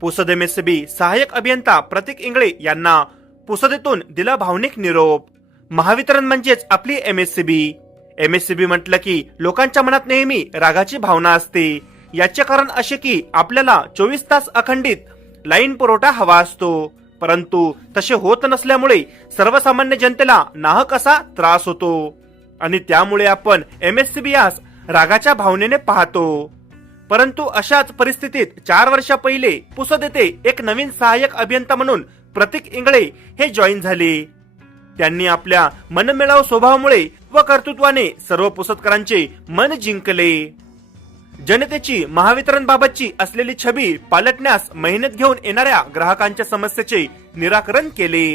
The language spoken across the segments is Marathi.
पुसद एम एस बी सहाय्यक अभियंता प्रतीक इंगळे यांना पुसदेतून दिला भावनिक निरोप. महावितरण म्हणजेच आपली M S C B M S C B म्हटलं की लोकांच्या मनात नेहमी रागाची भावना असते. याचे कारण असे की आपल्याला चोवीस तास अखंडित लाईन पुरवठा हवा असतो. परंतु तसे होत नसल्यामुळे सर्वसामान्य जनतेला नाहक असा त्रास होतो. आणि त्यामुळे आपण एम एस सी बी यास रागाच्या भावनेने पाहतो. परंतु अशाच परिस्थितीत चार वर्षा पहिले पुसद येथे एक नवीन सहाय्यक अभियंता म्हणून प्रतीक इंगळे हे जॉईन झाले. त्यांनी आपल्या मनमिळाव स्वभावामुळे व कर्तृत्वाने सर्व पुसदकरांचे मन जिंकले. जनतेची महावितरण बाबतची असलेली छबी पालटण्यास मेहनत घेऊन येणाऱ्या ग्राहकांच्या समस्येचे निराकरण केले.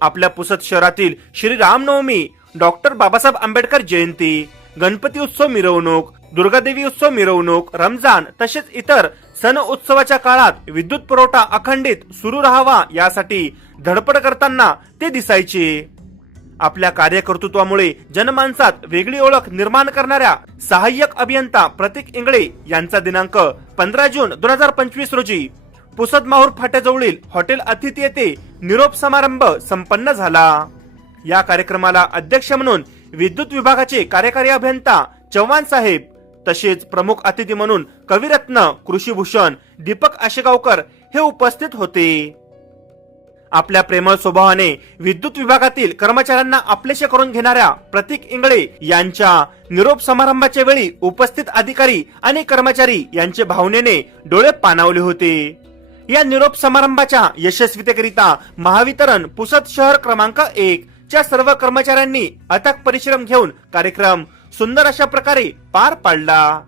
आपल्या पुसद शहरातील श्री रामनवमी डॉक्टर बाबासाहेब आंबेडकर जयंती. गणपती उत्सव मिरवणूक दुर्गादेवी उत्सव मिरवणूक रमजान तसेच इतर सण उत्सवाच्या काळात विद्युत पुरवठा अखंडित सुरू राहावा यासाठी धडपड करताना ते दिसायचे. आपल्या कार्यकर्तृत्वामुळे जनमानसात वेगळी ओळख निर्माण करणाऱ्या सहाय्यक अभियंता प्रतीक इंगळे यांचा दिनांक पंधरा जून दोन हजार पंचवीस रोजी. पुसद माहूर फाट्याजवळील हॉटेल अतिथी येथे निरोप समारंभ संपन्न झाला. या कार्यक्रमाला अध्यक्ष म्हणून विद्युत विभागाचे कार्यकारी अभियंता चव्हाण साहेब तसेच प्रमुख अतिथी म्हणून कविरत्न कृषीभूषण दीपक आशेगावकर हे उपस्थित होते. आपल्या प्रेमळ स्वभावाने विद्युत विभागातील कर्मचाऱ्यांना आपलेसे करून घेणाऱ्या प्रतीक इंगळे यांच्या निरोप समारंभाच्या वेळी उपस्थित अधिकारी आणि कर्मचारी यांचे भावनेने डोळे पाणावले होते. या निरोप समारंभाच्या यशस्वीतेकरिता महावितरण पुसद शहर क्रमांक एक च्या सर्व कर्मचाऱ्यांनी अथक परिश्रम घेऊन कार्यक्रम सुंदर अशा प्रकारे पार पाडला.